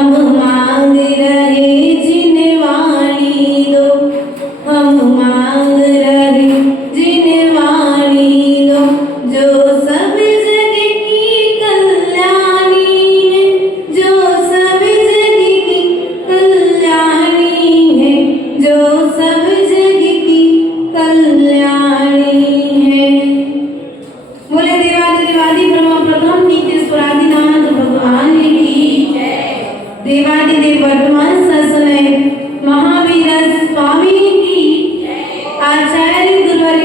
हम मांग रहे जिनवाणी दो, हम मांग रहे जिनवाणी दो, जो सब जग की कल्याणी है, जो सब जग की कल्याणी है, जो सब जग की कल्याणी है। बोले देवादि ब्रह्म प्रथम नीतीश्वरादिनाथ भगवान की जय। देवादिदेव वर्तमान ससनय महावीर स्वामी की जय। आचार्य गुरुवर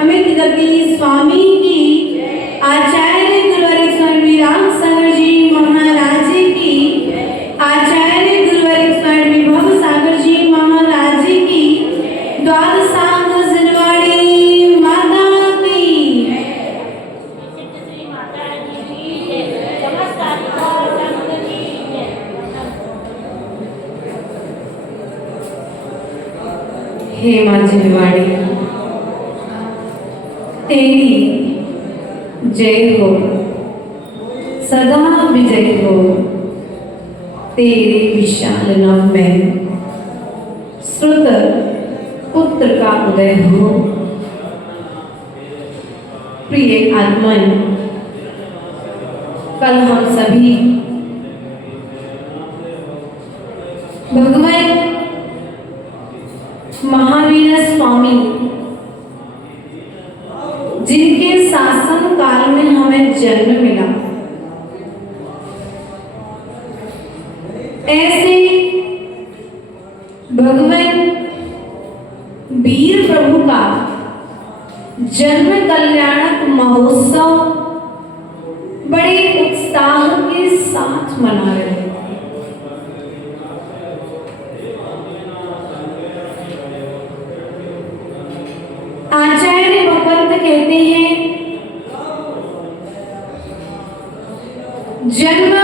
अमित गति स्वामी की जय। आचार्य गुरुवर विराग सागर जी महाराज की जय। आचार्य गुरुवर विभव सागर जी महाराज की जय। द्वादशांग जनवाणी माता की जय। हे माँ जिनवाणी, तेरी जय हो, सदा विजय हो। तेरे विशाल नभ में श्रुत पुत्र का उदय हो। प्रिय आत्मन, कल हम सभी भगवान महावीर स्वामी जिनके शासन काल में हमें जन्म मिला, ऐसे भगवान वीर प्रभु का जन्म कल्याणक महोत्सव बड़े उत्साह के साथ मना रहे हैं। आचार्य भगवंत कहते हैं, जन्म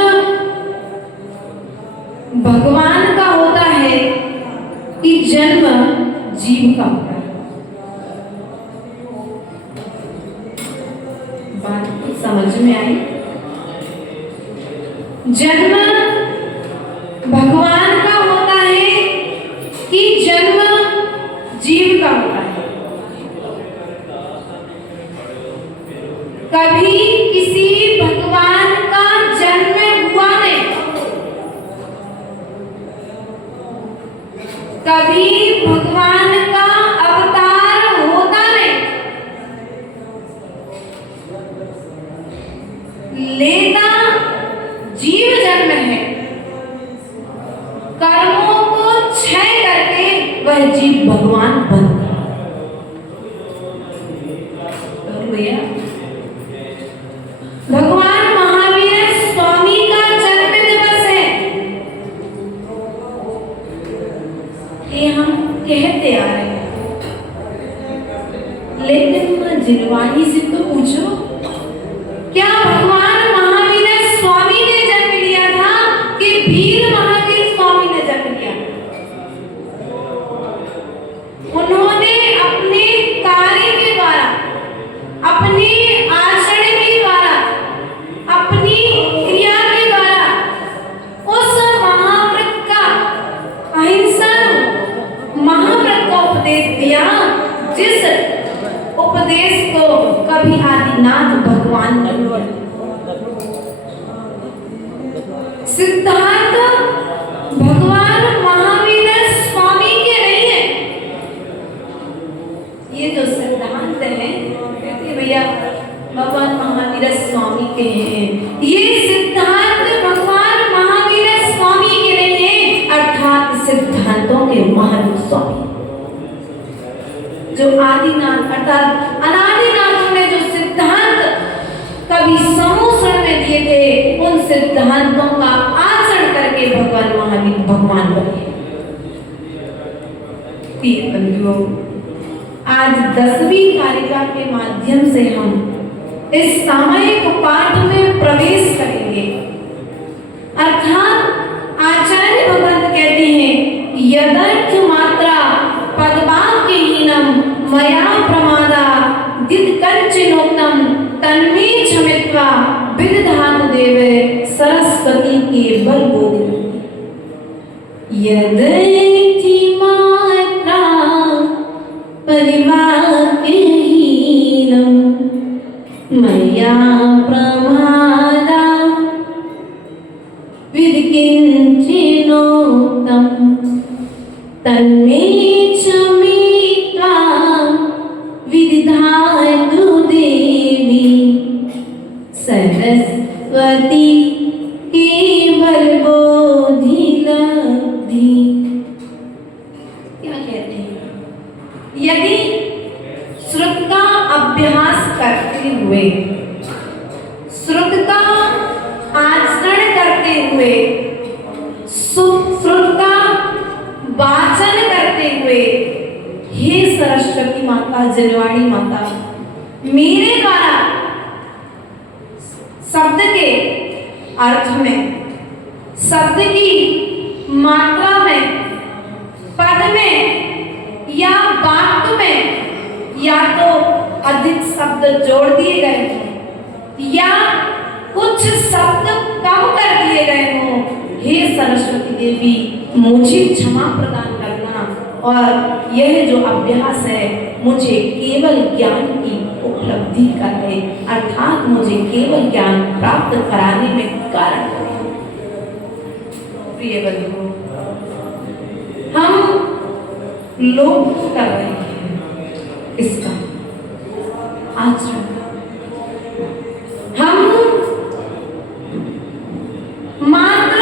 भगवान का होता है कि जन्म जीव का होता है। बात कुछ समझ में आई? जन्म भगवान का होता है कि जन्म जीव का होता है। कभी किसी भगवान का जन्म हुआ नहीं, कभी भगवान का अवतार होता नहीं, लेता जीव जन्म है। कर्मों को क्षय करके वह जीव भगवान बनता है। भगवान महावीर स्वामी का जन्म दिवस है। ये हम कहते आ रहे हैं, लेकिन जिनवाणी से तो पूछो, क्या भगवान महावीर स्वामी ने जन्म लिया था कि वीर महावीर स्वामी ने जन्म लिया? उन्होंने अपने कार्य के द्वारा, अपने आचरण के द्वारा, अपनी क्रिया के द्वारा उस महाव्रत का, अहिंसा महाव्रत का उपदेश दिया, जिस उपदेश को कभी आदिनाथ भगवान ने दिया। सिद्धांत भगवान महावीर स्वामी के नहीं है। ये जो सिद्धांत है, कहते भैया भगवान महावीर स्वामी के हैं, ये सिद्धांत भगवान महावीर स्वामी के नहीं है, अर्थात सिद्धांतों के महावीर स्वामी जो आदिनाथ अर्थात अनादिनाथ ने जो सिद्धांत कभी समूह में दिए थे, उन सिद्धांतों का आचरण करके भगवान महावीर भगवान बने। प्रिय बंधुओं, आज 10वीं कारिका के माध्यम से हम इस सामयिक पाठ में प्रवेश करेंगे। अर्थात आचार्य भगवंत कहते हैं, यदर्थ मात्रा पदवाक्यहीनम मया प्रमादा दिक्कंचनोक्तम तन्मे क्षमित्वा विदधातु देवे सरस्वती के बल बोधि। यदैति मात्रा परिवाक्यहीनं मया प्रमादा विधिकिञ्चिनोक्तं तन्मे च मीत्वा विदधातु देवी सरस्वती केवल बोधि लब्धि। क्या कहते हैं? यदि श्रुत का अभ्यास करते हुए, श्रुत का आचरण करते हुए, श्रुत का वाचन करते हुए, हे सरस्वती माता, जनवाणी माता, मेरे द्वारा शब्द के अर्थ में, शब्द की मात्रा में, पद में या वाक्य में या तो अधिक शब्द जोड़ दिए गए हों या कुछ शब्द कम कर दिए गए हों, हे सरस्वती देवी मुझे क्षमा प्रदान करना और यह जो अभ्यास है मुझे केवल ज्ञान की उपलब्धि कराए, अर्थात मुझे केवल ज्ञान प्राप्त कराने में कारण है। प्रिय बंधुओं, हम लोग कर रहे हैं इसका आचरण। हम मात्र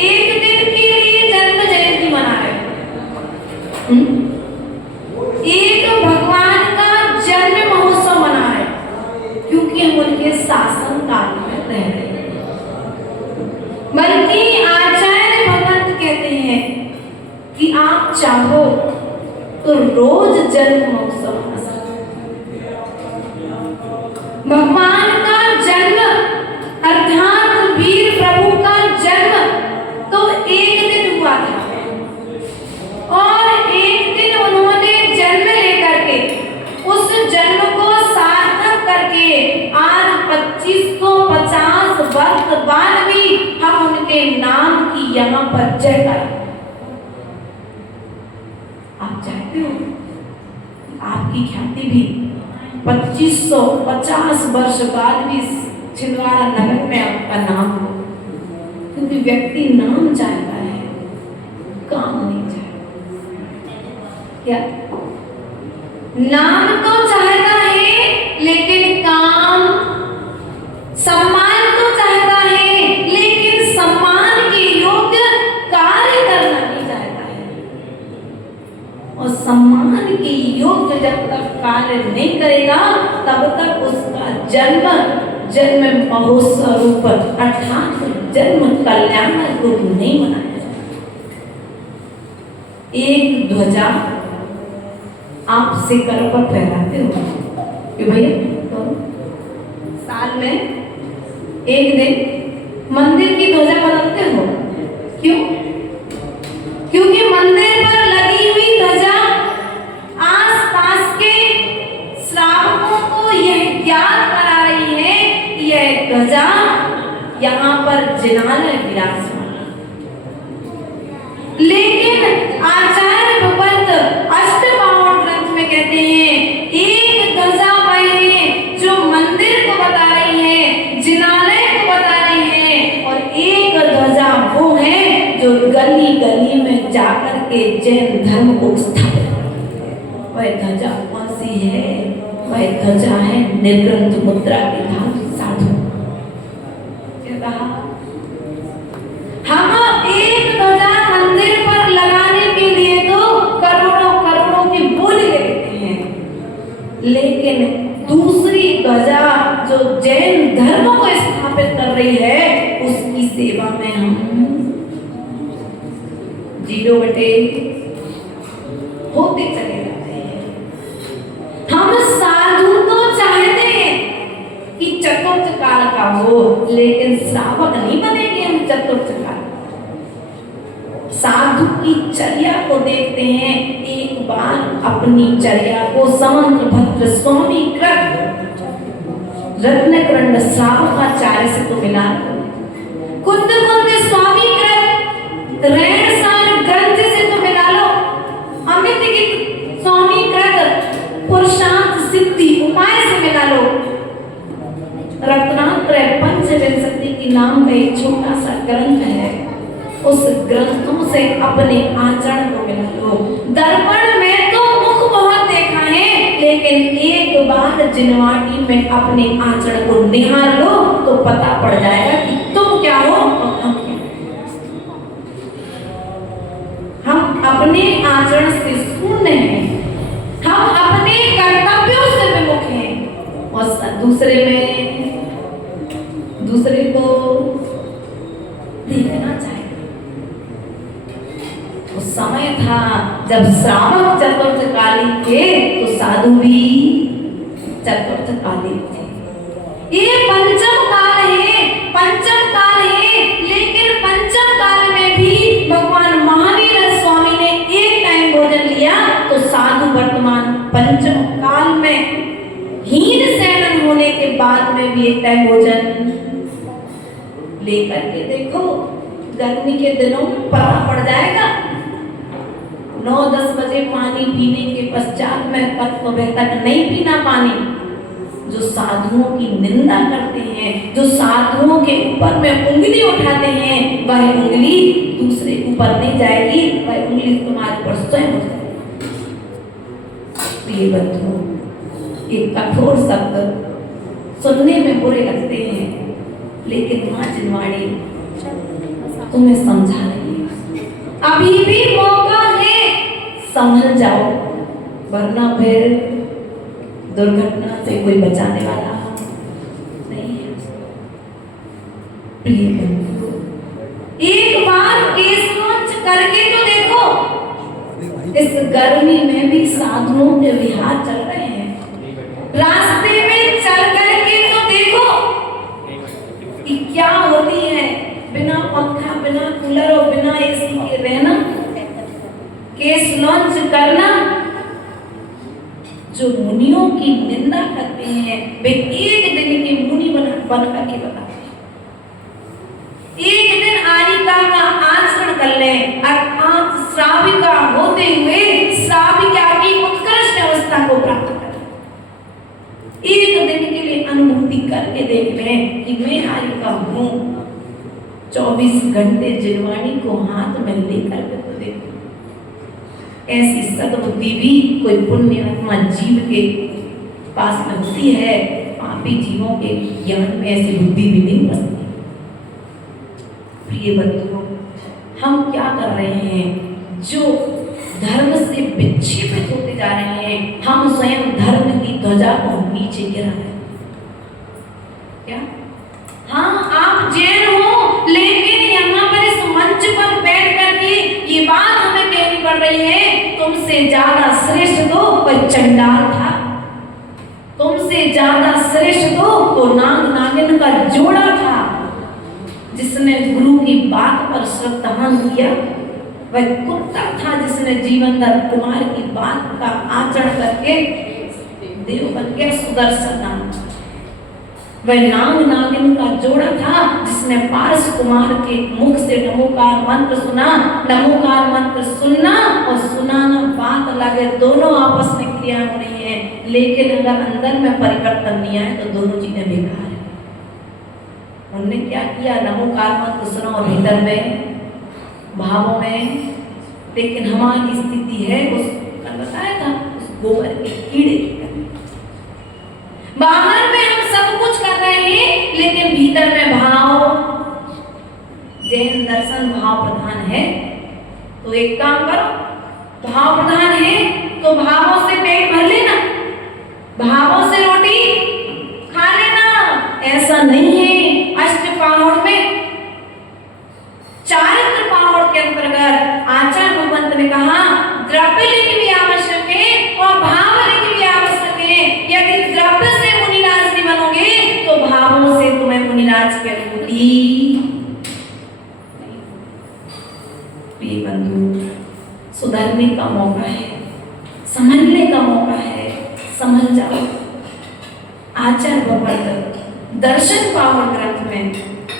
एक दिन के लिए जन्म जयंती मना रहे हैं, एक भगवान का जन्म महोत्सव मना रहे हैं, क्योंकि हम उनके शासन काल में रह रहे हैं। बल्कि आचार्य भगवंत कहते हैं कि आप चाहो तो रोज जन्म महोत्सव मना सकते। भगवान का जन्म अर्थात वीर प्रभु का जन्म तो एक दिन हुआ था और एक दिन उन्होंने जन्म लेकर के उस जन्म को सार्थक करके आज 2550 वर्ष बाद भी हम उनके नाम की यहाँ पर जय करें। आप चाहते हो आपकी ख्याति भी 2550 वर्ष बाद भी छिंदवाड़ा नगर में आपका नाम हो, क्योंकि व्यक्ति नाम चाहता है, काम नहीं चाहता। क्या नाम तो चाहता है लेकिन काम, सम्मान तो चाहता है लेकिन सम्मान के योग्य कार्य करना नहीं चाहता है, और सम्मान के योग्य जब तक कार्य नहीं करेगा तब तक उसका जन्म महोत्सव रूप अर्थात जन्म कल्याण रूप नहीं मनाया जाता। एक ध्वजा आप शिखर पर फहराते हो कि भैया तो साल में एक दिन मंदिर की ध्वजा बदलते हो। क्यों? क्योंकि मंदिर पर लगी हुई ध्वजा आसपास के श्रावकों को यह याद करा रही है कि यह ध्वजा यहाँ पर जिनालय विराजमान। लेकिन आचार्य भगवंत अष्टबाण ग्रंथ में कहते हैं एक ध्वजा वह है जो मंदिर को बता रही है, जिनालय को बता रही है, और एक ध्वजा वो है जो गली गली में जाकर के जैन धर्म को स्थापित करती है। वह ध्वजा कौन सी है? वह ध्वजा है निर्ग्रंथ मुद्रा के धाम साधु। हम एक ध्वजा मंदिर पर लगाने के लिए तो करोड़ों करोड़ों की बोली लेते हैं, लेकिन दूसरी ध्वजा जो जैन धर्म को स्थापित कर रही है उसकी सेवा में हम 0 बटे होते चले जाते हैं। हम साधु तो चाहते हैं कि चतुर्थ काल का हो, लेकिन श्रावक नहीं बनेंगे हम चतुर्थ काल। साधु की चर्या को देखते हैं, एक बार अपनी चर्या को समंत भद्र स्वामी कृत रत्नकर्ण श्रावकाचार्य से तो मिला। कुंद कुंद स्वामी कृत ऋण नाम का एक छोटा सा ग्रंथ है, उस ग्रंथों से अपने आचरण को मिला लो। दर्पण में तो मुख बहुत देखा है, लेकिन एक बार जिनवानी में अपने आचरण को निहार लो तो पता पड़ जाएगा कि तुम क्या हो और हम क्या। हम अपने आचरण से शून्य हैं, हम अपने कर्तव्यों से विमुख हैं और दूसरे को देखना चाहिए। उस समय था जब श्रावक चतुर्थकालीन थे तो साधु भी चतुर्थकालीन थे। ये पंचम काल है, लेकिन पंचम काल में भी भगवान महावीर स्वामी ने एक टाइम भोजन लिया तो साधु वर्तमान पंचम काल में हीन शयन होने के बाद में भी एक टाइम भोजन लेकर के देखो। गर्मी के दिनों में पता पड़ जाएगा। 9-10 बजे पानी पीने के पश्चात में पत्व तक नहीं पीना पानी। जो साधुओं की निंदा करते हैं, जो साधुओं के ऊपर में उंगली उठाते हैं, वह उंगली दूसरे ऊपर नहीं जाएगी, वह उंगली तुम्हारे ऊपर स्वयं हो जाएगी। प्रिय बंधुओं, ये कठोर शब्द सुनने में बुरे लगते हैं, लेकिन मां जिनवाणी तुम्हें समझा रही है। अभी भी मौका है, संभल जाओ, वरना फिर दुर्घटना से कोई बचाने वाला नहीं है। प्रिय बंधुओं, एक बार केस लॉन्च करके तो देखो। इस गर्मी में भी साधुओं के विहार चल रहे हैं, रास्ते में चल करके तो देखो कि क्या होती है। बिना पंखा, बिना कूलर और बिना एसी के रहना, केस लॉन्च करना। जो मुनियों की निंदा करते हैं वे एक दिन के मुनि बन करके बताते हैं। एक दिन आरिका का आचरण कर लें, अर्थात श्राविका होते हुए श्राविका की उत्कृष्ट अवस्था को प्राप्त करें। एक दिन के लिए अनुभूति करके देख लें कि मैं आरिका हूँ। 24 घंटे जिनवानी को हाथ में लेकर के तो देखो। ऐसी सद्बुद्धि भी कोई पुण्यात्मा जीव के पास में होती है। पापी जीवों के ज्ञान में ऐसी बुद्धि भी नहीं बसती। प्रिय बंधुओं, हम क्या कर रहे हैं? जो धर्म से विक्षेपित होते जा रहे हैं, हम स्वयं धर्म की ध्वजा को नीचे गिरा रहे हैं। क्या? हाँ, आप जैन हो, लेकिन यहाँ पर इस मंच पर बैठ करके ये बात हमें कहनी पड़ रही है, तुमसे ज्यादा श्रेष्ठ तो कोई चंडाल था, तुमसे ज्यादा श्रेष्ठ तो नाग नागिन का जोड़ा था, जिसने गुरु की बात पर श्रद्धान किया। वह कुत्ता था जिसने जीवनधर कुमार की बात का आचरण करके देव बन गया सुदर्शन नाम। वह नाग नागिन का जोड़ा था जिसने पारस कुमार के मुख से नमोकार मंत्र सुना। नमोकार मंत्र सुनना और सुनाना बात लगे, दोनों आपस में क्रिया हो रही है, लेकिन अगर अंदर में परिवर्तन नहीं आए तो दोनों चीजें बेकार है। उन्होंने क्या किया? नमोकार मंत्र सुना और भीतर में भावों में, लेकिन हमारी स्थिति है उस बताया था उस गोबर के कीड़े की। बाहर में हम सब कुछ कर रहे हैं, लेकिन भीतर में भाव, जैन दर्शन भाव प्रधान है। तो एक काम करो, भाव प्रधान है तो भावों से पेट भर लेना, भावों से रोटी खा लेना। ऐसा नहीं है। अष्टपाहड़ में चारित्र पाहड़ के अंतर्गत आचार्य भगवंत ने कहा द्रव्य लेके भी आवश्यक है और भाव लेके भी आवश्यक है। यदि द्रव्य से मुनिराज नहीं बनोगे तो भावों से तुम्हें मुनिराज की अनुभूति। प्रिय बंधु, सुधरने का मौका है, समझने का मौका है, समझ जाओ। आचार्य भगवंत दर्शन पावन ग्रंथ में,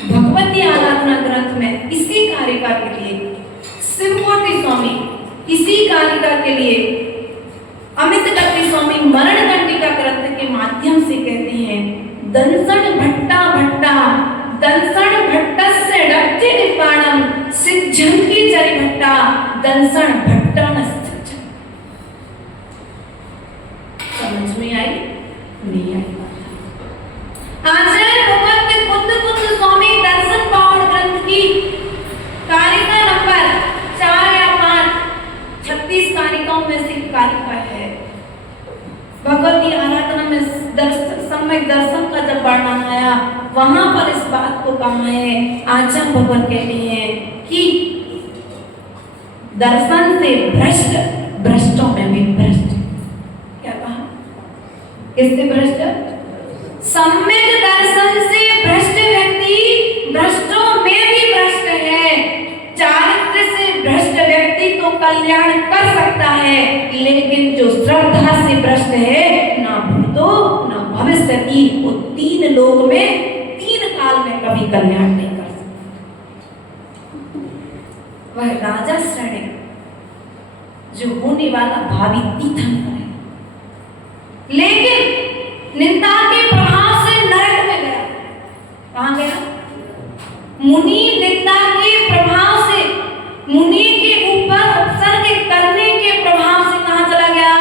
भगवती आराधना ग्रंथ में इसी कारिका के लिए शिवकोटि स्वामी इसी कारिका के लिए अमित कपि स्वामी मरण कंटिका ग्रंथ के माध्यम से कहते हैं, दंसन भट्टा भट्टा दंसण भट्टस्य डक्ति निपाणम सिद्धंकी जरि भट्टा दंसण भट्टन सिद्धं। समझ में आई? नहीं आई? आचार्य भगवत बुद्ध स्वामी दर्शन पावन ग्रंथ की कारिका नंबर 4 या 5 36 कारिकाओं में से कारिका है। भगवत की आराधना में सम्यक दर्शन का जब वर्णन आया वहां पर इस बात को कहा है। आचार्य भगवान कहते हैं कि दर्शन से भ्रष्ट भ्रष्टों में भी भ्रष्ट। क्या कहा? किससे भ्रष्ट? सम्यक दर्शन से भ्रष्ट व्यक्ति भ्रष्टों में भी भ्रष्ट है। चारित्र से भ्रष्ट व्यक्ति तो कल्याण कर सकता है, लेकिन जो श्रद्धा से भ्रष्ट है ना भूतो ना भविष्य वो 3 लोक में 3 काल में कभी कल्याण नहीं कर सकता। वह राजा श्रेणी जो होने वाला भावी तीर्थंकर है, लेकिन निंदा के प्रभाव से नरक में गया। कहां गया? मुनि निंदा के प्रभाव से, मुनि के ऊपर उपसर्ग करने के प्रभाव से कहां चला गया?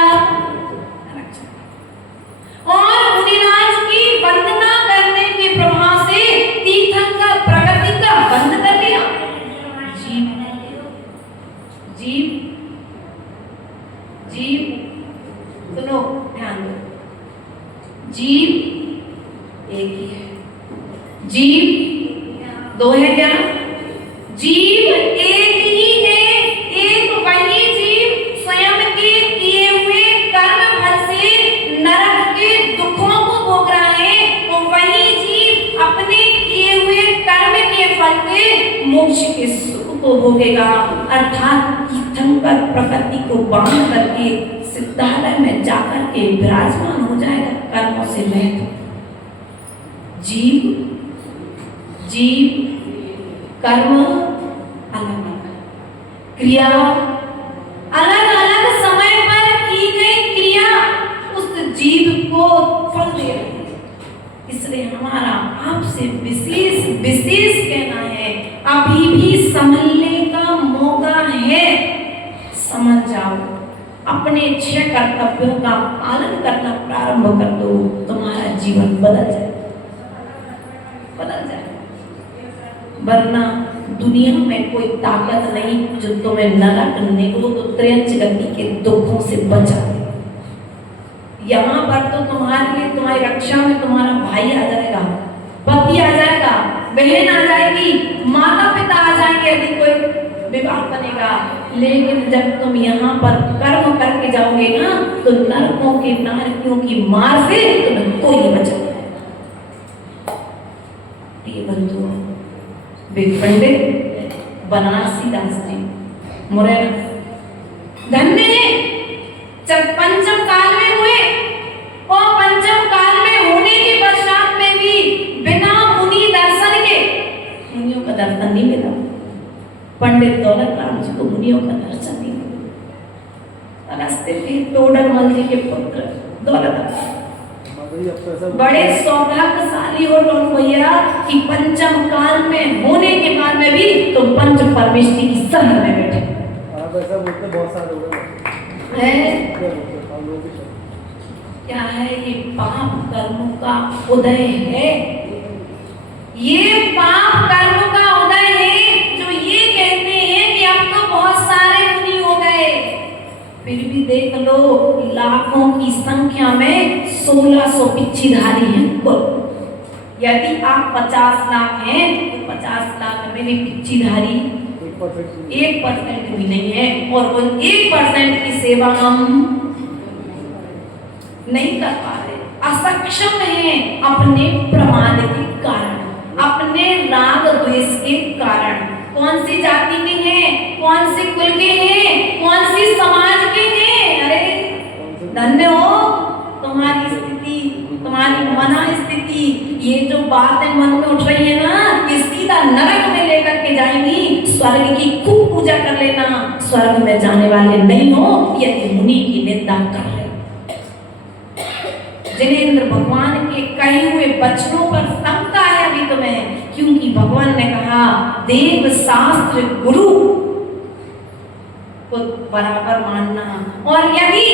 और मुनिराज की वंदना करने के प्रभाव से तीर्थंकर प्रगति का बंद कर दिया। जीव जीव जीव सुनो, ध्यान दो। जीव एक ही है, जीव 2 है क्या? जीव एक ही है, एक वही जीव स्वयं के किए हुए कर्म फल से नरक के दुखों को भोग रहा है, वो वही जीव अपने किए हुए कर्म के फल से मोक्ष के सुख को भोगेगा। अर्थात तीर्थंकर प्रकृति को बांध करके सिद्धालय में जाकर के विराजमान हो जाएगा कर्मों से रहित। जीव जीव कर्म अलग अलग, क्रिया अलग अलग समय पर की गई क्रिया उस जीव को फल दे रही है। इसलिए हमारा आपसे विशेष विशेष कहना है, अभी भी संभलने का मौका है। समझ जाओ, अपने 6 कर्तव्यों का पालन करना प्रारंभ कर दो, तुम्हारा जीवन बदल जाए, बदल जाए। वरना दुनिया में कोई ताकत नहीं जो तुम्हें नरक निगोद त्रयंच गति के दुखों से बचा दे। यहाँ पर तो तुम्हारे लिए तुम्हारी रक्षा में तुम्हारा भाई आ जाएगा, पति आ जाएगा, बहन आ जाएगी, माता पिता आ जाएंगे यदि कोई विवाह बनेगा। लेकिन जब तुम यहाँ पर कर्म करके जाओगे ना, तो नरकों के नारकियों की मार से तुम्हें कोई नहीं बचाएगा। ये बंधुओं, पंडित बनारसी दास जी मुरैना धन्य है। जब पंचम काल में हुए और पंचम काल में होने के पश्चात में भी बिना मुनि दर्शन के, मुनियों का दर्शन नहीं मिला। पंडित दौलत राम जी को मुनियों का दर्शन नहीं मिला। रास्ते थे टोडरमल जी के पुत्र दौलत राम, बड़े सौभाग्यशाली हो तुम भैया कि पंचम काल में होने के बाद में भी तुम पंच परमेष्टि की शरण में बैठे। आप ऐसा बोलते बहुत सारे लोग हैं। क्या है ये? पाप कर्मों का उदय है। ये पाप कर्मों का उदय है जो ये कहते हैं कि अब तो बहुत सारे मुनि हो गए, फिर भी देख लो लाखों की संख्या में 1600 पिच्छीधारी हैं कुल। यदि आप 50 लाख हैं तो 50 लाख में भी पिच्छीधारी 1% भी नहीं है, और वो 1% की सेवा हम नहीं कर पा रहे, असक्षम हैं अपने प्रमाद के कारण, अपने राग द्वेष के कारण। कौन सी जाति के हैं, कौन से कुल के हैं, कौन सी समाज के हैं? अरे धन्य हो तुम्हारी स्थिति, तुम्हारी मना स्थिति। ये जो बातें मन में उठ रही है ना, ये सीधा नरक में लेकर के जाएंगी। स्वर्ग की खूब पूजा कर लेना, स्वर्ग में जाने वाले नहीं हो यदि मुनि की निंदा कर रहे। जिनेंद्र भगवान के कहे हुए वचनों पर शंका है अभी तुम्हें, क्योंकि भगवान ने कहा देव शास्त्र गुरु को बराबर मानना, और यदि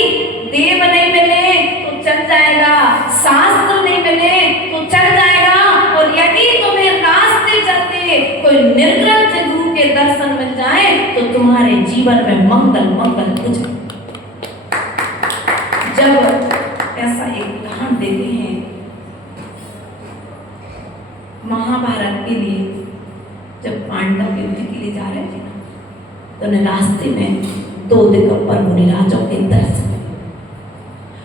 देव नहीं मिले तो चल जाएगा, शास्त्र नहीं मिले तो चल जाएगा, और यदि तुम्हें रास्ते चलते कोई निर्ग्रंथ गुरु के दर्शन मिल जाए तो तुम्हारे जीवन में मंगल मंगल हो जाए। जब ऐसा एक उदाहरण देते हैं महाभारत के लिए, जब पांडव युद्ध के लिए जा रहे थे तो रास्ते में 2 दिगंबर मुनिराजों के दर्शन,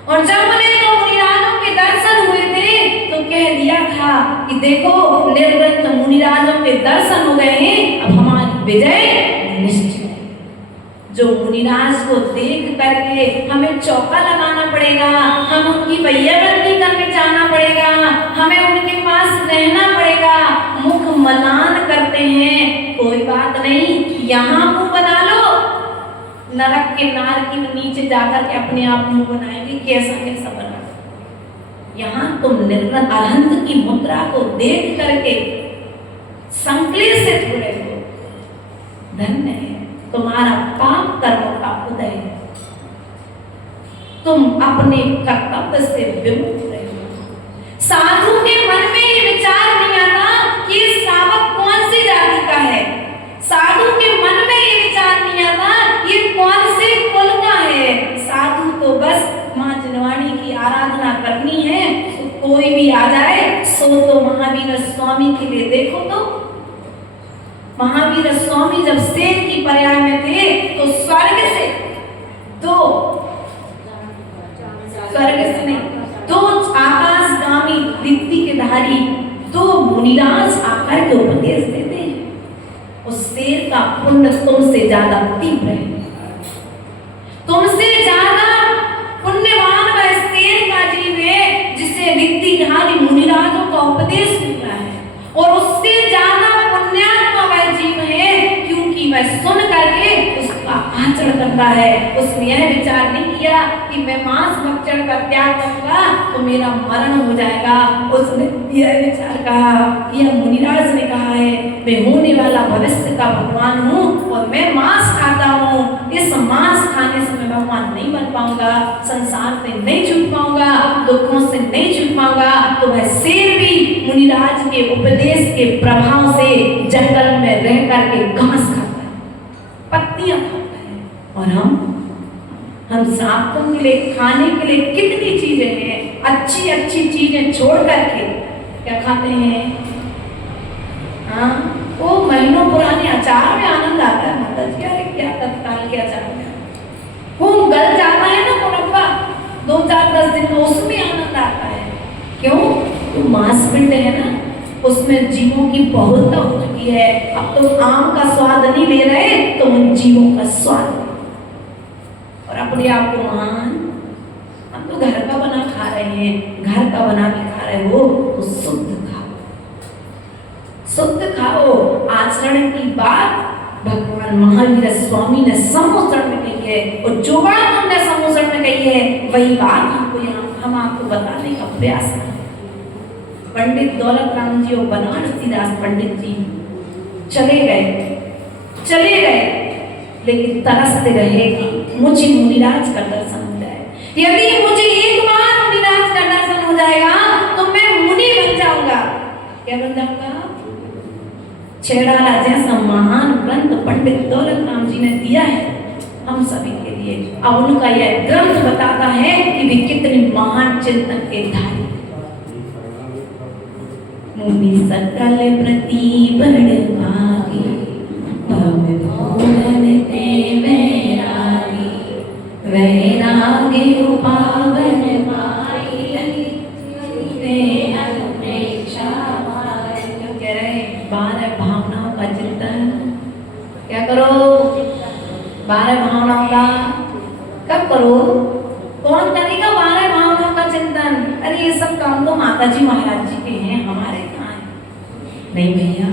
और जब उन्हें 2 मुनिराजों के दर्शन हुए थे तो कह दिया था कि देखो निर्ग्रंथ मुनिराजों के दर्शन हो गए हैं, अब हमारी विजय निश्चित है। जो मुनिराज को देख करके हमें चौका लगाना पड़ेगा, हम उनकी भैयाबंदी करके जाना पड़ेगा, हमें उनके पास रहना पड़ेगा, मुख मलान करते हैं, कोई बात नहीं, यहाँ मुंह बना लो, नरक के नार की नीचे जाकर के अपने आप मुंह बनाएंगे, कैसा कैसा बना। यहाँ तुम निर्गुण अरहंत की मुद्रा को देख करके संक्लेशित हो रहे हो, धन्य है तुम्हारा पाप कर्म का उदय है, तुम अपने कर्तव्य से विमुख रहे हो। साधु के मन में ये विचार नहीं आता कि श्रावक कौन सी जाति का है, साधु के मन में ये विचार नहीं आता ये कौन से कुल का है। साधु तो बस माँ जनवाणी की आराधना करनी है, तो कोई भी आ जाए सो तो महावीर स्वामी के लिए देखो, तो महावीर स्वामी जब शेर की पर्याय में थे तो स्वर्ग से नहीं, दो आकाशगामी दीप्ति के धारी 2 मुनिराज आकर के उपदेश देते हैं। उस शेर का पुण्य तुमसे ज्यादा तीव्र है, तुमसे ज्यादा पुण्यवान वह शेर का जीव है जिसे दीप्तिधारी मुनिराजों का उपदेश मिला है, और उससे ज्यादा पुण्यात्मा वह जीव है क्योंकि वह सुन करके उसका आचरण करता है। उसने यह विचार नहीं किया कि मैं मांस भक्षण का त्याग करूंगा तो मेरा मरण हो जाएगा, उसने यह विचार कहा, यह मुनिराज ने कहा है मैं होने वाला भविष्य का भगवान हूँ और मैं मांस खाता हूँ, इस मांस खाने से मैं भगवान नहीं बन पाऊंगा, संसार से नहीं छूट पाऊंगा, दुखों से नहीं छूट पाऊंगा। तो वह शेर भी मुनिराज के उपदेश के प्रभाव से जंगल में रह करके घास खाता है, पत्तियां खाता है, और हम सांपों के लिए खाने के लिए कितनी चीजें हैं, अच्छी अच्छी चीजें छोड़ करके क्या खाते हैं, हाँ वो महीनों पुराने अचार में आनंद आता है। माता जी अरे क्या तत्काल के अचार में वो गल जाता है ना मुरब्बा 2-4-10 दिन में, उसमें आनंद आता है। क्यों? तो मांसपिंड है ना, उसमें जीवों की बहुलता हो चुकी है। अब तो आम का स्वाद नहीं ले रहे तो उन जीवों का स्वाद, और अपने आप को महान, हम तो घर का बना खा रहे हैं, घर का बना के खा रहे हो तो शुद्ध खाओ, शुद्ध खाओ। आचरण की बात भगवान महावीर स्वामी ने समोचरण में कही है, और जो बात हमने समोचरण में कही है वही बात हमको यहाँ हम आपको बताने का प्रयास करें। पंडित दौलत राम जी और बनारसी दास पंडित जी चले गए, लेकिन तरसते रहे कि मुझे मुनिराज का दर्शन हो जाए, यदि मुझे एक बार मुनिराज का दर्शन हो जाएगा तो मैं मुनि बन जाऊंगा। क्या बन जाऊंगा? छेड़ाला जैसा महान ग्रंथ पंडित दौलत राम जी ने दिया है हम सभी के लिए। अब उनका यह ग्रंथ बताता है कि वे कितने महान चिंतन के धारी। मुनि सकल प्रतिबल भागी, भव भूलन ते वैरागी, वैरागी उपावन माई, ते अनुप्रेक्षा माई। कह रहे 12 भावनाओं का चिंतन क्या करो, 12 भावनाओं का कब करो, कौन करेगा 12 भावनाओं का चिंतन? अरे ये सब काम तो माता जी महाराज जी के हैं, हमारे कहाँ है? नहीं भैया,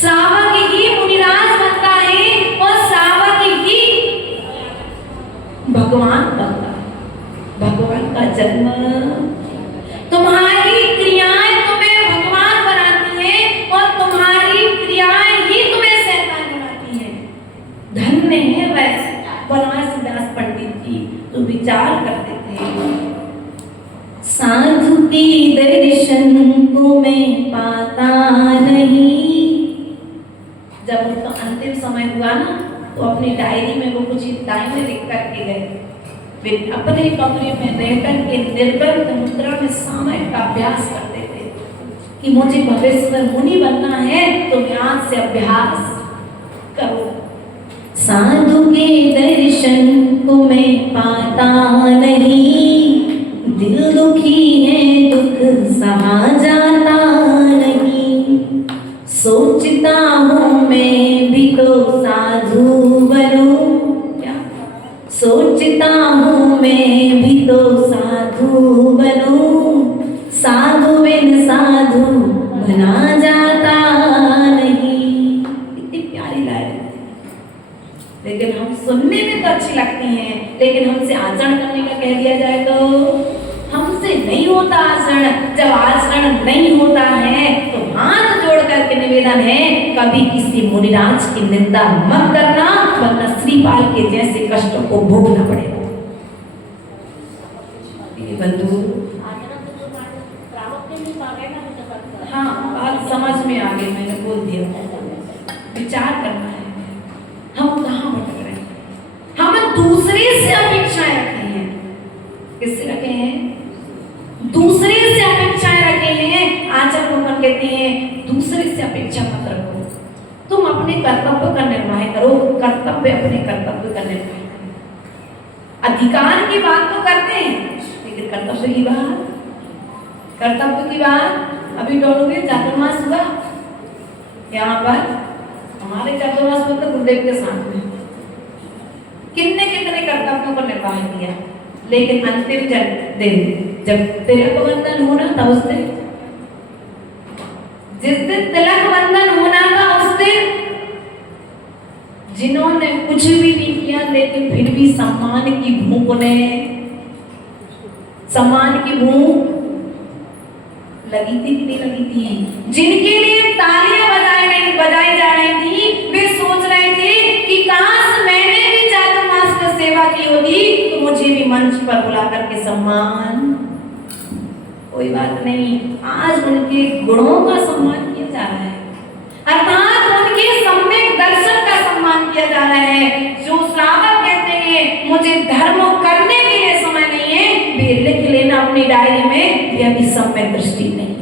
श्रावक ही मुनिराज बनता है और श्रावक ही भगवान बनता है। भगवान का जन्म, तुम्हारी क्रियाएं तुम्हें भगवान बनाती हैं और तुम्हारी थी तो विचार करते थे, साधु की दर्शन को मैं पाता नहीं। जब उसका अंतिम समय हुआ ना तो अपनी डायरी में वो कुछ लाइनें लिख करके गए। वे अपने कमरे में रहकर के निर्बल मुद्रा में सामयिक का अभ्यास करते थे कि मुझे भविष्य में मुनि बनना है तो मैं आज से अभ्यास करो। साधु के दर्शन को मैं पाता नहीं, दिल दुखी है दुख सहा जाता नहीं। सोचता हूँ मैं भी तो साधु बनूं, क्या सोचता हूँ मैं भी तो साधु बनूं। साधु बिन साधु बना जाता नहीं। कितनी प्यारी लाइन, लेकिन हम सुनने में तो अच्छी लगती हैं, लेकिन हमसे आचरण करने का कह दिया जाए तो हमसे नहीं होता आचरण। जब आचरण नहीं होता है तो हाथ जोड़ करके निवेदन है, कभी किसी मुनिराज की निंदा मत करना, वरना श्रीपाल के जैसे कष्टों को भोगना पड़ेगा। ये बंधु, हाँ बात समझ में आ गई, मैंने बोल दिया। विचार करना है हम कहाँ भटक रहे हैं। हम दूसरे से अपेक्षाएं रखे हैं। किससे रखे हैं? दूसरे से अपेक्षाएं रखे हैं। आचार्य भगवान कहते हैं दूसरे से अपेक्षा मत रखो, तुम अपने कर्तव्य का निर्वाह करो। कर्तव्य अपने कर्तव्य का निर्वाह करो। अधिकार की बात तो करते हैं, लेकिन कर्तव्य की बात, कर्तव्य की बात अभी डोलोगे। चातुर्मास हुआ यहाँ पर, हमारे चातुर्मास में तो गुरुदेव के साथ में कितने कितने कर्तव्यों को निर्वाह किया, लेकिन अंतिम दिन जब तिलक बंधन होना था उस दिन, जिस दिन तिलक बंधन होना था उस दिन जिन्होंने कुछ भी नहीं किया लेकिन फिर भी सम्मान की भूख ने, सम्मान की भूख लगी थी कि नहीं लगी थी? जिनके लिए तालियां बजाई जा रही थी, वे सोच रहे थे कि काश मैंने भी चातुर्मास में सेवा की होती तो मुझे भी मंच पर बुला करके सम्मान। कोई बात नहीं, आज उनके गुणों का सम्मान किया जा रहा है, अर्थात उनके सम्यक दर्शन का सम्मान किया जा रहा है। जो श्रावक कहते हैं मुझे धर्म करने के लिए समय नहीं है, वे लिख लेना अपनी डायरी में, यह भी सम्यक दृष्टि नहीं है।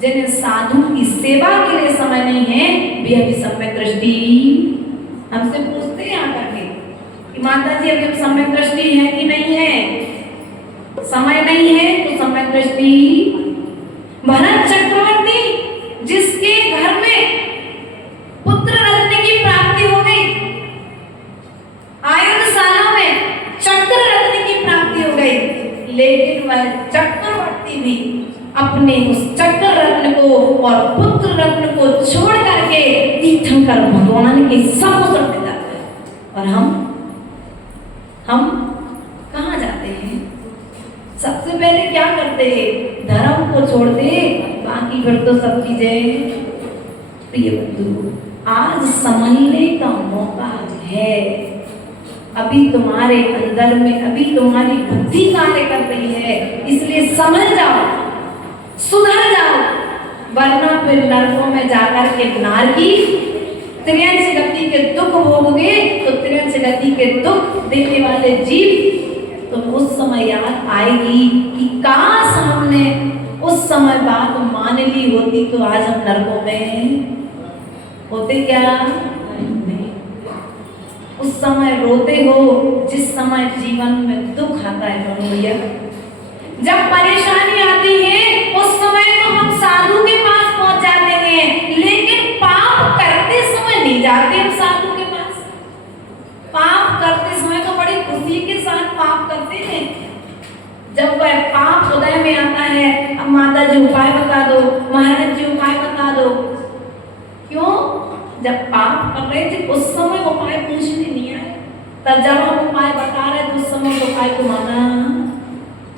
जिन्हें साधु की सेवा के लिए समय नहीं है, वे अभी सम्यक दृष्टि। हमसे पूछते हैं आकर के कि माता जी अभी सम्यक दृष्टि है कि नहीं है? समय नहीं है तो सम्यक दृष्टि। भरत चक्रवर्ती जिसके घर में पुत्र रत्न की प्राप्ति हो गई, आयुध सालों में चक्र रत्न की प्राप्ति हो गई, लेकिन वह चक्रवर्ती भी अपने उस चक्र रत्न को और पुत्र रत्न को छोड़ करके तीर्थंकर भगवान के समुद्र में जाते हैं। और हम कहाँ जाते हैं? सबसे पहले क्या करते हैं? धर्म को छोड़ते, बाकी फिर तो सब चीजें। प्रिय बंधु, आज समझने का मौका है। अभी तुम्हारे अंदर में, अभी तुम्हारी बुद्धि कार्य कर रही है, इसलिए समझ जाओ, सुधर जाओ, वरना फिर नरकों में जाकर के नारकी त्रियंश गति के दुख भोगोगे। तो त्रियंश गति के दुख देने वाले जीव तो उस समय याद आएगी कि काश हमने उस समय बात मान ली होती तो आज हम नरकों में होते क्या? नहीं। उस समय रोते हो जिस समय जीवन में दुख आता है भैया, जब परेशानी आती है उस समय तो हम साधु के पास पहुंच जाते हैं, लेकिन पाप करते समय नहीं जाते हम साधु के पास। पाप करते समय तो बड़ी खुशी के साथ पाप करते हैं। जब वह पाप हृदय में आता है, अब माता जी उपाय बता दो, महाराज जी उपाय बता दो। क्यों? जब पाप कर रहे थे उस समय उपाय पूछने नहीं आए, तब जब हम उपाय बता रहे थे उस समय उपाय को माना।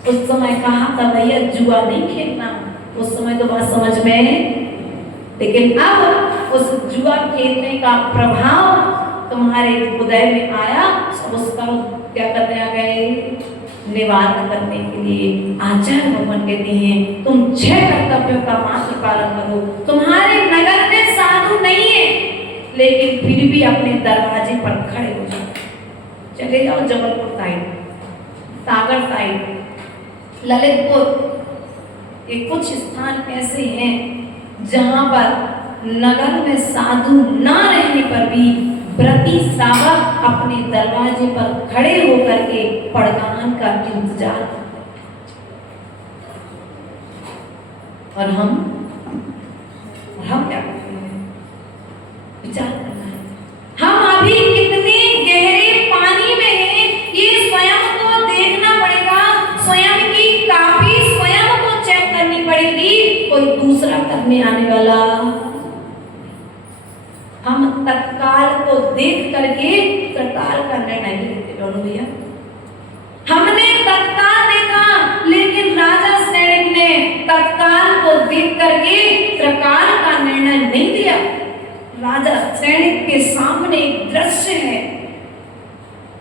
उस समय कहा था भैया जुआ नहीं खेलना, उस समय तो बात समझ में। लेकिन अब उस जुआ खेलने का प्रभाव तुम्हारे उदय में आया, सब उसका क्या करने आ गए, निवारण करने के लिए। आचार्य भगवान कहते हैं तुम 6 कर्तव्यों का मात्र पालन करो। तुम्हारे नगर में साधु नहीं है, लेकिन फिर भी अपने दरवाजे पर खड़े हो जाओ। चले जाओ जबलपुर साइड, सागर साइड, ललितपुर, ये कुछ स्थान ऐसे हैं जहां पर नगर में साधु ना रहने पर भी व्रती श्रावक अपने दरवाजे पर खड़े होकर के पड़गान का इंतजार करते। और हम क्या करते हैं, विचार करना है। हम अभी कितने गहरे पानी में हैं, ये स्वयं को देखना पड़ेगा, स्वयं की काफी स्वयं को चेक करनी पड़ेगी, कोई दूसरा करने आने वाला। हम तत्काल को देख करके तत्काल का निर्णय नहीं लेते दोनों भैया। हमने तत्काल देखा, लेकिन राजा सैनिक ने तत्काल को देख करके तत्काल का निर्णय नहीं दिया। राजा सैनिक के सामने एक दृश्य है,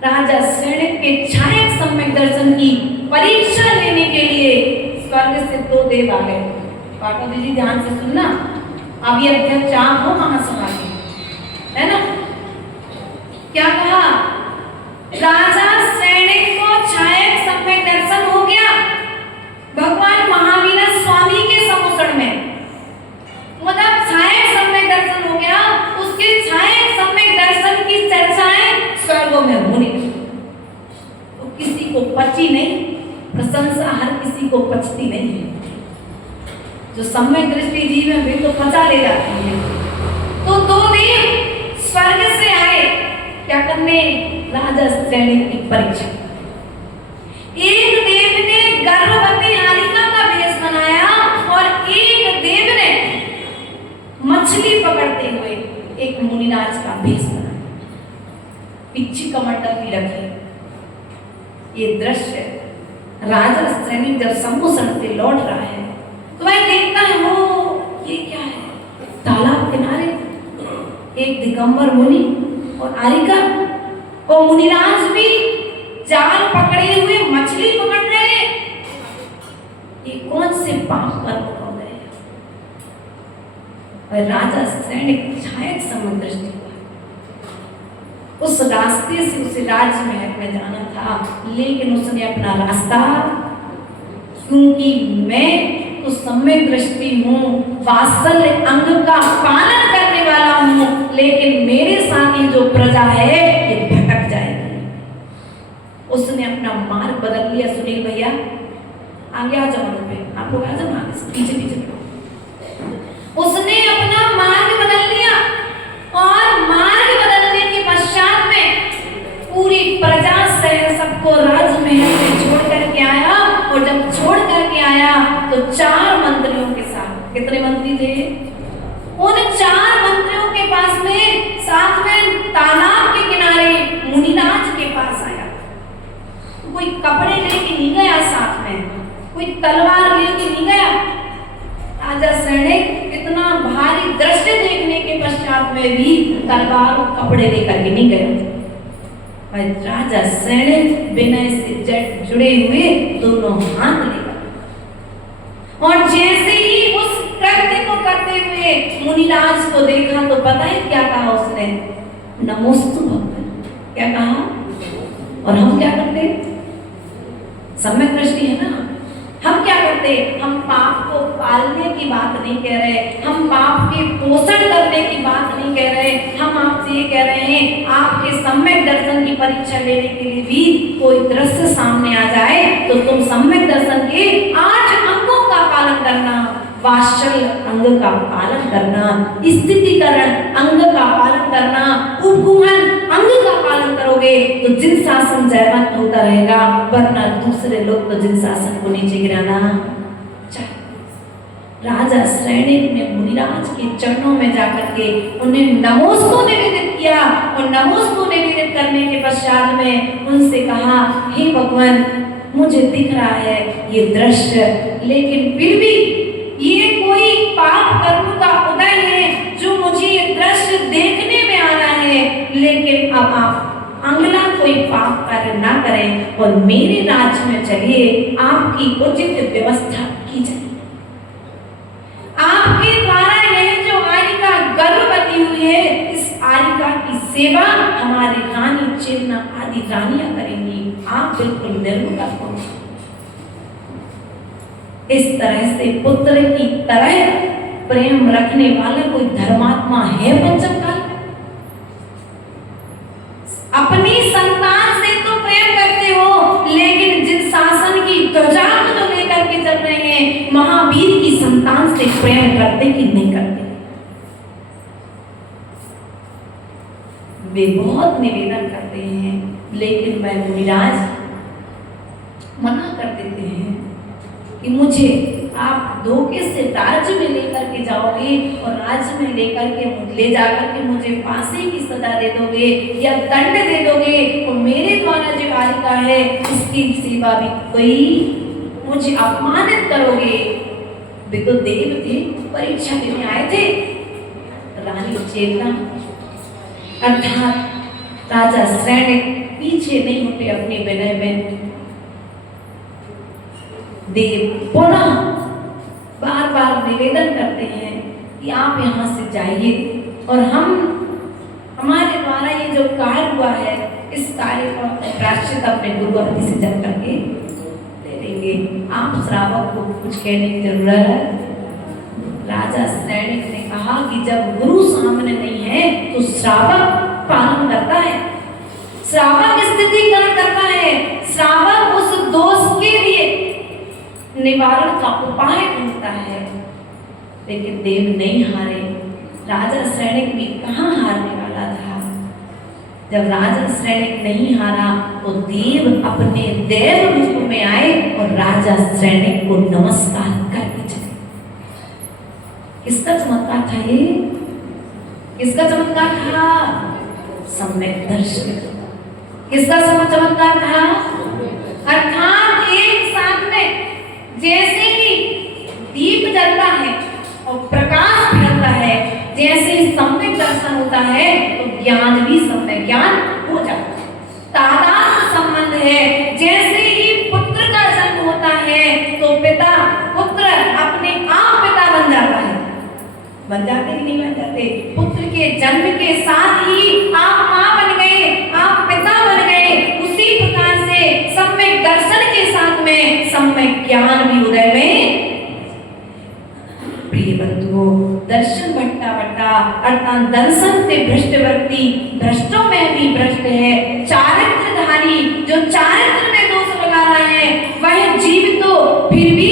राजा सैनिक के छायक सम्यक दर्शन की परीक्षा लेने के लिए स्वर्ग से 2 देव आ गए। पाठक जी ध्यान से सुनना, अब ये अध्यक्ष आप हो महासभा के, है ना। क्या कहा, राजा सैनिक को छायक सम्यक दर्शन हो गया भगवान महावीर स्वामी के समुसण में। मतलब छायक सम्यक दर्शन हो गया, उसके छायक सम्यक दर्शन की चर्चाएं स्वर्गों में होनी। तो किसी को पची नहीं, प्रशंसा हर किसी को पचती नहीं है। जो सम्यक दृष्टि जीव है वे तो पचा ले जाती है। तो 2 देव स्वर्ग से आए क्या करने, राजा सैनिक की परीक्षा। एक देव ने गर्भवती हालिका का भेष बनाया और एक देव ने मछली पकड़ते हुए एक मुनिराज का भेष बनाया, पिछी कमंडल भी रखी। ये दृश्य राजा सैनिक जब सम्मुसन से लौट रहा है तो वह देखता है, वो ये क्या है, तालाब किनारे एक दिगंबर मुनि और आरिका और मुनिराज भी जाल पकड़े हुए मछली पकड़ रहे हैं। ये कौन से पाप कर्म हो गए। और राजा सैनिक छायक सम्यक दृष्टि, उस रास्ते से उसे राज्य महल में जाना था, लेकिन उसने अपना रास्ता, क्योंकि मैं तो सम्यक दृष्टि हूँ, वात्सल्य अंग का पालन करने वाला हूँ, लेकिन मेरे साथ ये जो प्रजा है ये भटक जाएगी। उसने अपना मार्ग बदल लिया। सुनील भैया आगे आ जाओ, पे आप लोग आ जाओ, आगे से पीछे पीछे। उसने अपना मार्ग बदल लिया और मार्ग बदलने के पश्चात में पूरी प्रजा से सबको राजमहल में छोड़ करके आया। और जब छोड़ करके आया तो 4 मंत्रियों के साथ, कितने मंत्री थे, उन 4 मंत्रियों के पास में साथ में तालाब के किनारे मुनिराज के पास आया। कोई कपड़े लेके नहीं गया, साथ में कोई तलवार लेके नहीं गया। राजा सैनिक इतना भारी दृश्य देखने के पश्चात में भी तलवार और कपड़े लेकर के नहीं गया। राजा सैनिक विनय से जुड़े हुए दोनों हाथ लेकर, और जैसे ही उस कृत्य को करते हुए मुनिराज को देखा तो पता है क्या कहा उसने, नमोस्तु भगवान। क्या कहा। और हम क्या करते, सम्यक दृष्टि है ना, हम क्या करते, हम पाप को पालने की बात नहीं कह रहे, हम पाप के पोषण करने की बात नहीं कह रहे, हम आपसे ये कह रहे हैं आपके सम्यक दर्शन की परीक्षा लेने के लिए भी कोई दृश्य सामने आ जाए तो तुम सम्यक दर्शन के 8 अंगों का पालन करना, वात्सल्य अंग का पालन करना, स्थितिकरण अंग का पालन करना, उपगुहन अंग का पालन करोगे तो जिन शासन जयवंत होता रहेगा, वरना दूसरे लोग तो जिन शासन को नीचे गिराना चाहे। राजा सैनिक ने मुनिराज के चरणों में जाकर के उन्हें नमोस्तु निवेदित किया और नमोस्तु निवेदित करने के पश्चात में उनसे कहा, हे भगवान मुझे दिख रहा है ये दृश्य, लेकिन फिर भी ये कोई पाप कर्म का उदय है जो मुझे ये दृश्य देखने में आ रहा है, लेकिन अब आप अगला कोई पाप कार्य ना करें और मेरे राज्य में चलिए, आपकी उचित व्यवस्था की जाए। आपके द्वारा यह जो आरिका गर्भवती हुई है, इस आरिका की सेवा हमारे रानी चिन्ना आदि रानियां करेंगी। आप बिल्कुल निर्मुख हो। इस तरह से पुत्र की तरह प्रेम रखने वाला कोई धर्मात्मा है पंचम काल? अपनी संतान से तो प्रेम करते हो, लेकिन जिन शासन की ध्वजा को जो लेकर के चल रहे हैं, महावीर की संतान से प्रेम करते कि नहीं करते? वे बहुत निवेदन करते हैं, लेकिन वह मुनिराज मना कर देते हैं कि मुझे आप धोखे से राज्य में लेकर के जाओगे और राज्य में लेकर के ले जाकर के मुझे फांसी की सजा दे दोगे या दंड दे दोगे, और मेरे द्वारा जो आरिका है उसकी सेवा भी कोई मुझे अपमानित करोगे। वे तो देव थे, परीक्षा देने आए थे। रानी चेतना अर्थात राजा सैनिक पीछे नहीं हटे अपने विनय में। देव पुनः बार बार निवेदन करते हैं कि आप यहाँ से जाइए और हमारे द्वारा ये जो कार्य हुआ है, इस कार्य का प्रायश्चित अपने गुरु अति से जब करके दे देंगे। आप श्रावक को कुछ कहने की जरूरत है? राजा सैनिक ने कहा कि जब गुरु सामने नहीं है तो श्रावक पालन करता है, श्रावक स्थितिकरण करता है, श्रावक उस दोष के लिए निवारण का उपाय ढूंढता है। लेकिन देव नहीं हारे। राजा सैनिक भी कहाँ हारने वाला था? जब राजा सैनिक नहीं हारा तो देव अपने देव रूप में आए और राजा सैनिक को नमस्कार करके चले। किसका चमत्कार था ये? किसका चमत्कार था? सम्यक दर्शन। किसका चमत्कार था? अर्थात एक साथ में जैसे ही दीप जलता है और प्रकाश फैलता है, जैसे ही सम्यक दर्शन होता है तो ज्ञान भी सम्यक ज्ञान हो जाता है। तादात्म्य संबंध है। जैसे ही पुत्र का जन्म होता है तो पिता पुत्र अपने आप पिता बन जाता है। बन जाते कि नहीं बन जाते? पुत्र के जन्म के साथ ही आप मां बन गए, आप पिता बन गए। उसी प्रकार से सम्यक दर्शन के साथ में सम्यक ज्ञान भी उदय में। प्रिय बंधुओं, दर्शन भट्टा भट्टा अर्थात दर्शन से भ्रष्ट व्यक्ति भ्रष्टों में भी भ्रष्ट है। चारित्रधारी जो चारित्र में दोष लगा रहा है वह जीव तो फिर भी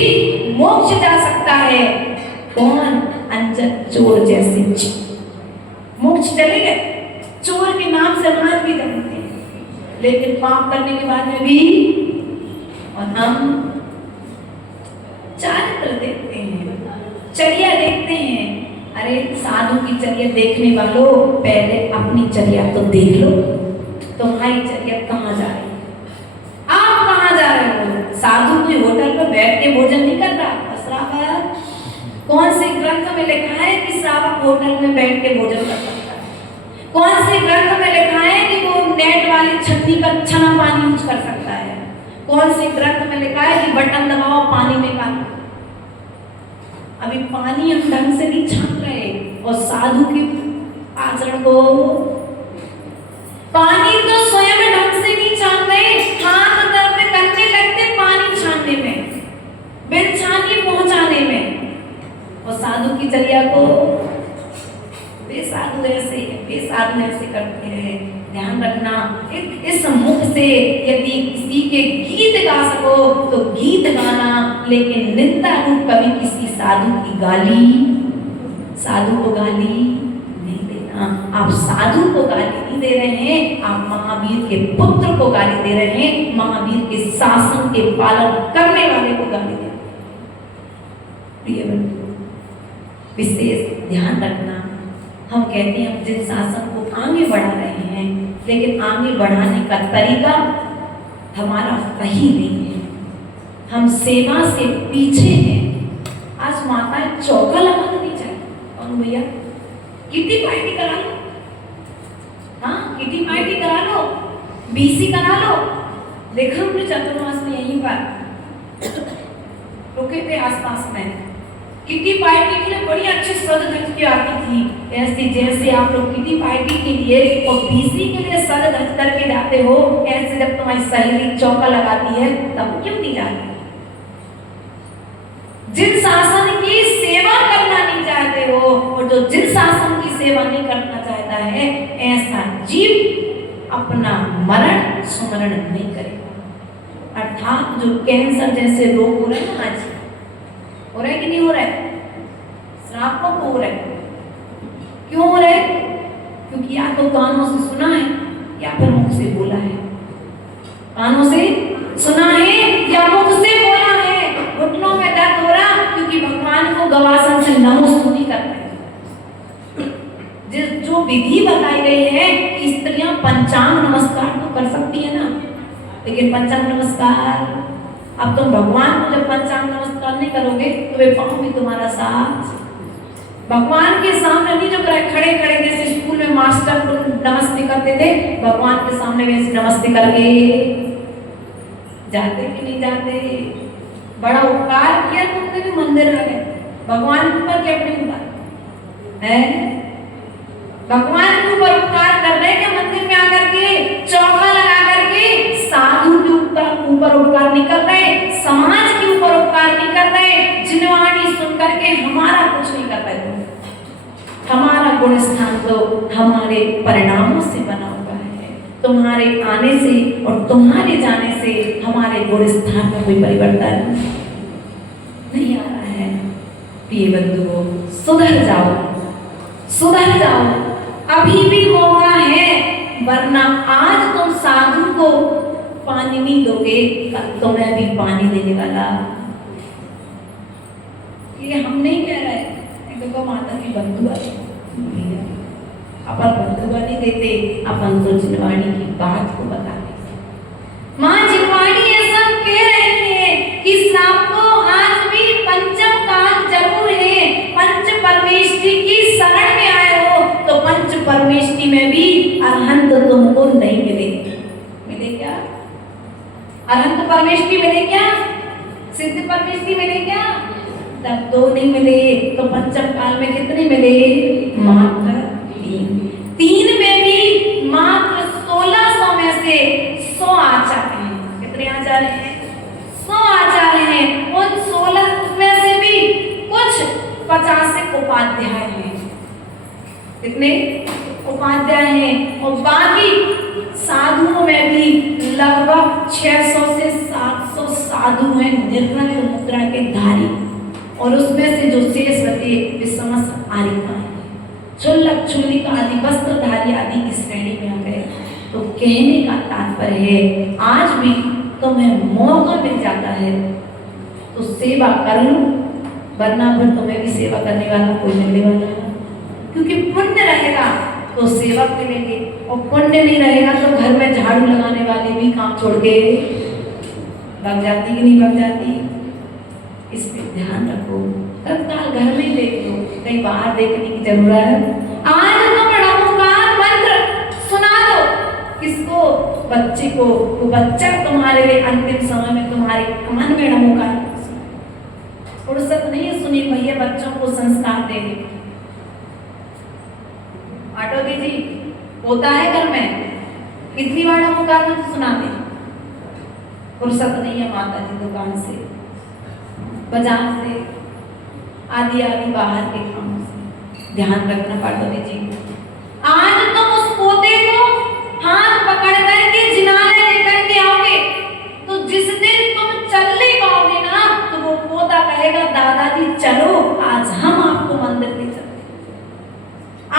मोक्ष जा सकता है। कौन? अंजन चोर जैसे मोक्ष चले गए। चोर के नाम से मार भी करते हैं, लेकिन पाप करने के बाद में भी। और हम चारित्र देखते हैं, चर्या देखते हैं। अरे साधु की चर्या देखने वालों, पहले अपनी चर्या तो देख लो। तुम्हारी चर्या कहाँ जा रही है? आप कहाँ जा रहे हो? साधु कोई होटल पर बैठ के भोजन नहीं कर रहा। श्रावक कौन से ग्रंथ में लिखा है कि श्रावक होटल में बैठ के भोजन कर सकता है? कौन से ग्रंथ में लिखा है कि वो नेट वाली छन्नी का छना पानी यूज कर सकता है? कौन से ग्रंथ में लिखा है कि बटन दबाओ पानी निकालो? अभी पानी हम ढंग से नहीं छान रहे और साधु के आचरण को पानी तो स्वयं ढंग से नहीं छान रहे, हाथ दर में करने लगते पानी छानने में, बिन छानी पहुंचाने में। और साधु की चर्या को बेसाधु ऐसे करते हैं। ध्यान रखना, इस मुख से यदि किसी के गीत गा सको तो गीत गाना, लेकिन निंदा रूप कभी किसी साधु की गाली, साधु को गाली नहीं देना। आप साधु को गाली नहीं दे रहे हैं, आप महावीर के पुत्र को गाली दे रहे हैं, महावीर के शासन के पालन करने वाले को गाली दे रहे हैं। प्रिय बंधु, विशेष ध्यान रखना। हम कहते हैं हम जिन शासन को आगे बढ़ा रहे हैं, लेकिन आगे बढ़ाने का तरीका हमारा सही नहीं है। हम सेवा से पीछे हैं। आज माताएं चौका लगाना नहीं चाहिए। और भैया कितनी पार्टी करा लो, हाँ किटी पार्टी करा लो, बीसी करा लो। देखा हमने चतुर्मास में यहीं पर रुके थे आसपास में, किटी पार्टी के लिए बड़ी अच्छी सज धज के आती थी। ऐसे जैसे आप लोग किटी पार्टी के लिए और बीसी के लिए सज धज करके जाते हो, ऐसे जब तुम्हारी सहेली चौका लगाती है तब क्यों नहीं जाती? जिन शासन की सेवा करना नहीं चाहते हो और जो जिन शासन की सेवा नहीं करना चाहता है, ऐसा जीव अपना मरण स्मरण नहीं करेगा। अर्थात जो कैंसर जैसे रोग हो रहे हैं ना, आज हो रहा है कि नहीं हो रहा है? श्रापों को हो रहा है। क्यों हो रहा है? क्योंकि या तो कानों से सुना है या फिर मुख से बोला है। कानों से सुना है या मुख से बोला है। घुटनों में दर्द हो रहा क्योंकि भगवान को गवासन से नमोस्तुति करते हैं। जो विधि बताई गई है कि स्त्रियां पंचांग नमस्कार तो कर सकती है ना, लेकिन पंचांग नमस्कार अब तुम भगवान को जब पंचांग नमस्कार नहीं करोगे तो वे पाँव भी तुम्हारा साथ। भगवान के सामने नहीं जो खड़े खड़े जैसे स्कूल में मास्टर नमस्ते करते थे, भगवान के सामने वैसे नमस्ते करके जाते कि नहीं जाते? बड़ा उपकार किया तुमने भी मंदिर आ गए। भगवान के ऊपर क्या अपने ऊपर है? भगवान के ऊपर उपकार कर रहे हैं मंदिर में आकर के चौका लगा करके। साधु के ऊपर उपकार नहीं कर रहे, समाज के ऊपर उपकार नहीं कर रहे, जिनवाणी सुन करके हमारा कुछ नहीं कर रहे। हमारा गुण स्थान तो हमारे परिणामों से बना हुआ है। तुम्हारे आने से और तुम्हारे जाने से हमारे गुण स्थान में कोई परिवर्तन नहीं आ रहा है। प्रिय बंधुओं, सुधर जाओ, सुधर जाओ, अभी भी मौका है, वरना आज तुम साधु को पानी नहीं दोगे, कल तुम्हें भी पानी देने वाला। ये हम नहीं कह रहे, देखो माता की बंधुआ अपन बंधुआ नहीं देते, अपन तो जिनवाणी की बात को बताते। माँ जिनवाणी ये सब कह रही है कि आपको आज भी पंचम काल जरूर है। पंच परमेष्टि की शरण में आए हो तो पंच परमेष्टि में भी अरहंत तुमको नहीं मिले। मिले क्या? अरहंत परमेष्टि मिले क्या? सिद्ध परमेष्टि मिले क्या? तब दो नहीं मिले तो पंचम काल में कितने मिले? मात्र तीन। तीन में भी मात्र 1600 में से 100 आचार्य हैं। कितने आचार्य हैं? 100 आचार्य हैं। उन 16 में से भी कुछ 50 उपाध्याय हैं। कितने उपाध्याय हैं? और बाकी साधुओं में भी लगभग 600 से 700 साधु हैं निर्णय मुद्रा के धारी। और उसमें से जो शेष बचे वे समस्त आरिका हैं, क्षुल्लक क्षुल्लिक आदि वस्त्रधारी आदि की श्रेणी में आ गए। तो कहने का तात्पर्य है आज भी तुम्हें मौका मिल जाता है तो सेवा कर लो, वरना फिर तुम्हें भी सेवा करने वाला कोई मिलने वाला है। क्योंकि पुण्य रहेगा तो सेवक मिलेंगे और पुण्य नहीं रहेगा तो घर में झाड़ू लगाने वाले भी काम छोड़ के भाग जाती कि नहीं भाग जाती? इस पे ध्यान रखो। तत्काल घर में देख लो, कहीं बाहर देखने की जरूरत। आज तुम नमोकार मंत्र सुना दो किसको? बच्चे को। वो बच्चा तुम्हारे लिए अंतिम समय में तुम्हारे कान में नमोकार फुर्सत नहीं है सुनी भैया बच्चों को संस्कार देने। ऑटो जी होता है घर में, कितनी बार नमोकार मंत्र सुना दे? फुर्सत नहीं है माता जी दुकान से, बाजार से, आदि आदि बाहर के कामों से। ध्यान रखना पार्वती जी। आज तुम उस पोते को हाथ पकड़ करके जिनाले लेकर के आओगे तो जिस दिन तुम चल नहीं पाओगे ना तो वो पोता कहेगा दादाजी चलो आज हम आपको मंदिर ले चलते।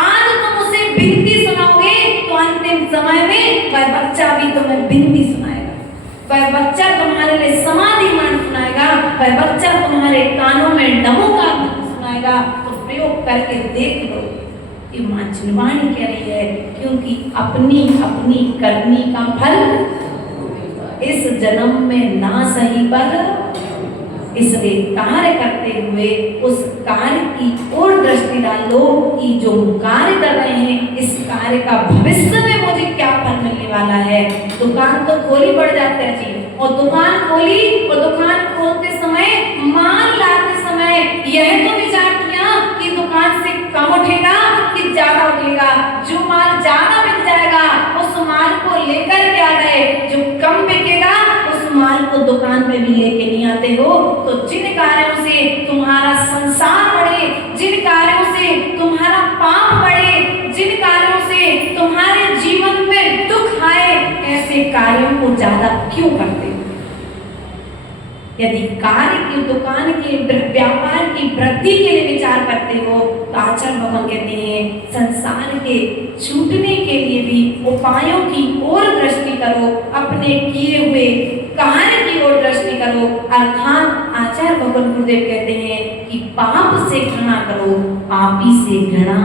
आज तुम उसे बिनती सुनाओगे तो अंतिम समय में वह बच्चा भी तुम्हें बिनती सुनाएगा। वह बच्चा तुम्हारे लिए समाधि मान सुनाएगा। वह बच्चा तुम्हारे कानों में नमो का सुनाएगा। तो प्रयोग करके देख लो कि माँ जिनवाणी कह रही है, क्योंकि अपनी अपनी करनी का फल इस जन्म में ना सही पर इसलिए कार्य करते हुए उस कार्य की ओर दृष्टि डालो कि जो कार्य कर रहे हैं इस कार्य का भविष्य में मुझे वाला है। दुकान तो खोली पड़ जाते हैं जी, और दुकान खोली और दुकान खोलते समय माल लाते समय यह तो विचार किया कि दुकान से कम उठेगा कि ज्यादा उठेगा। जो माल ज्यादा बिक जाएगा उस माल को लेकर के आ गए, जो कम बिकेगा उस माल को दुकान पे भी लेके नहीं आते हो। तो जिन कार्यों से तुम्हारा संसार बढ़े, जिन कार्यों से तुम्हारा पाप बढ़े, जिन कार्यों से तुम्हारे जीवन में दुख आए, ऐसे कार्यों को ज्यादा क्यों करते हो? यदि कार्य की दुकान के व्यापार की वृद्धि के लिए विचार करते हो तो आचार्य भगवान कहते हैं संसार के छूटने के लिए भी उपायों की ओर दृष्टि करो, अपने किए हुए कार्य की ओर दृष्टि करो। अर्थात आचार्य भगवान गुरुदेव कहते हैं कि पाप से घृणा करो, पापी से घृणा।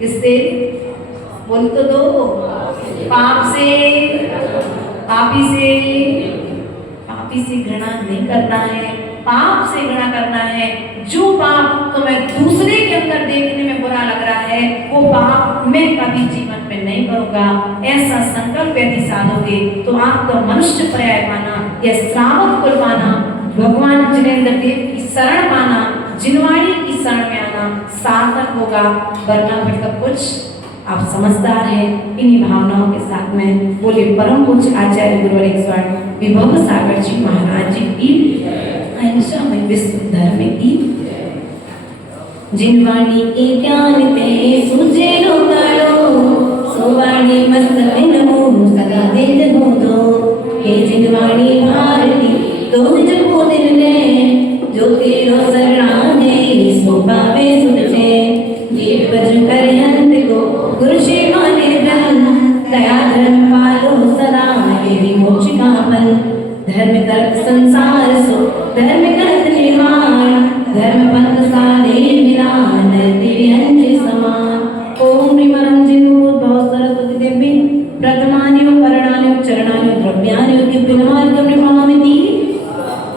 किससे? बोल तो दो। पाप से, पापी से, पापी से घृणा नहीं करना है, पाप से घृणा करना है। जो पाप तुम्हें दूसरे के अंदर देखने में बुरा लग रहा है वो पाप मैं कभी जीवन में नहीं करूंगा, ऐसा संकल्प यदि साधोगे तो आपका मनुष्य पर्याय पाना या श्रावक कुल पाना, भगवान जिनेंद्र देव की शरण पाना, जिनवाणी की शरण में आना सार्थक होगा। वरना फिर सब कुछ आप समझदार हैं। इन्हीं भावनाओं के साथ में बोले परम पूज्य आचार्य गुरुवर 108 विभव सागर जी महाराज जी की अहिंसा में विश्व धर्म की। जिनवाणी के ज्ञान ते सूझे लो तारो, सोवाणी मस्तक नमो सदा दिन हो दो। हे जिनवाणी भारती तो जगो दिन ने, जो तेरो शरणागति सो पावे सुझे। जीव भज कर अंत को गुरु सेवा निर्गल, दया धर्म पालो सदा ये मोक्ष का फल। धर्म तर्क संसार सो धर्म ग्रंथ निर्माण, धर्म पंथ सारे मिलान तेरे अंज समान। ओम ह्रीमरं जिन्नोद्भव सरस्वती देवी प्रथमान्यो करणान्यो चरणान्यो द्रव्यान्यो दिव्यमार्गं नमामि।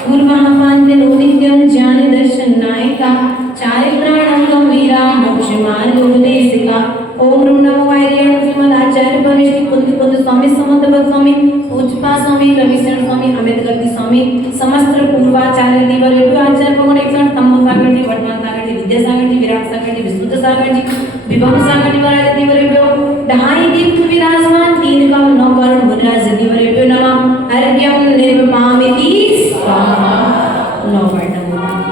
गुरुमहापान्ते नित्यं ज्ञान दर्शन नायका, चारित्राणं गंभीरा मोक्ष मार्ग उपदेशिका। ओम नमो वायरियाण श्रीमद आचार्य परमेश्वरी कुंद कुंद स्वामी समंत भक्त स्वामी पूजपा स्वामी रविशरण स्वामी अमित गति स्वामी समस्त पूर्वाचार्य दिवर आचार्य भगवान 108 तंबू सागर जी, वर्तमान सागर जी, विद्या सागर जी, विराट सागर जी, विशुद्ध सागर जी, विभव सागर जी महाराज दिवर ढाई दीप विराजमान, तीन का नौ करोड़ मुद्राज दिवर नमः। अर्घ्यं निर्वपामिति स्वाहा। नौ वर्णम है।